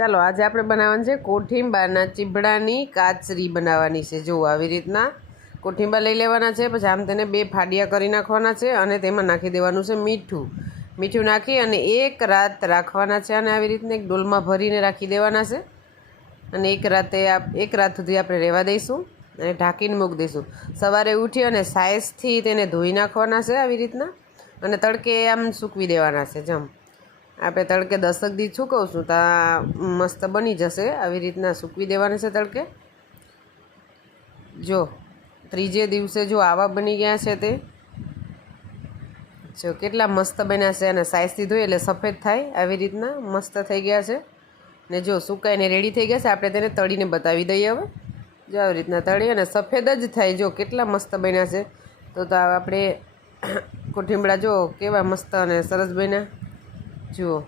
ચાલો આજે આપણે બનાવવાનું છે કોઠીંબાના ચીબડાની કાચરી બનાવવાની છે। જુઓ આવી રીતના કોઠીંબા લઈ લેવાના છે, પછી આમ તેને 2 ફાડિયા કરી નાખવાના છે અને તેમાં નાખી દેવાનું છે મીઠું નાખી અને 1 રાત રાખવાના છે અને આવી રીતના એક ડોલમાં ભરીને રાખી દેવાના છે અને 1 રાત સુધી આપણે રહેવા દઈશું અને ઢાંકીને મૂકી દઈશું। સવારે ઉઠી અને સાઈઝથી તેને ધોઈ નાખવાના છે આવી રીતના અને તડકે આમ સૂકવી દેવાના છે। જમ આપણે તડકે 10 દી સૂકવશું તો મસ્ત બની જશે। આવી રીતના સૂકવી દેવાના છે તડકે। જો ત્રીજે દિવસે જો આવા બની ગયા છે તે જો કેટલા મસ્ત બન્યા છે અને સાઈઝથી ધોઈ એટલે સફેદ થાય આવી રીતના મસ્ત થઈ ગયા છે ને જો સુકાઈને રેડી થઈ ગયા છે। આપણે તેને તળીને બતાવી દઈએ। હવે જો આવી રીતના તળી અને સફેદ જ થાય। જો કેટલા મસ્ત બન્યા છે। તો આપણે કોઠીંબડા જો કેવા મસ્ત અને સરસ બન્યા। જુઓ।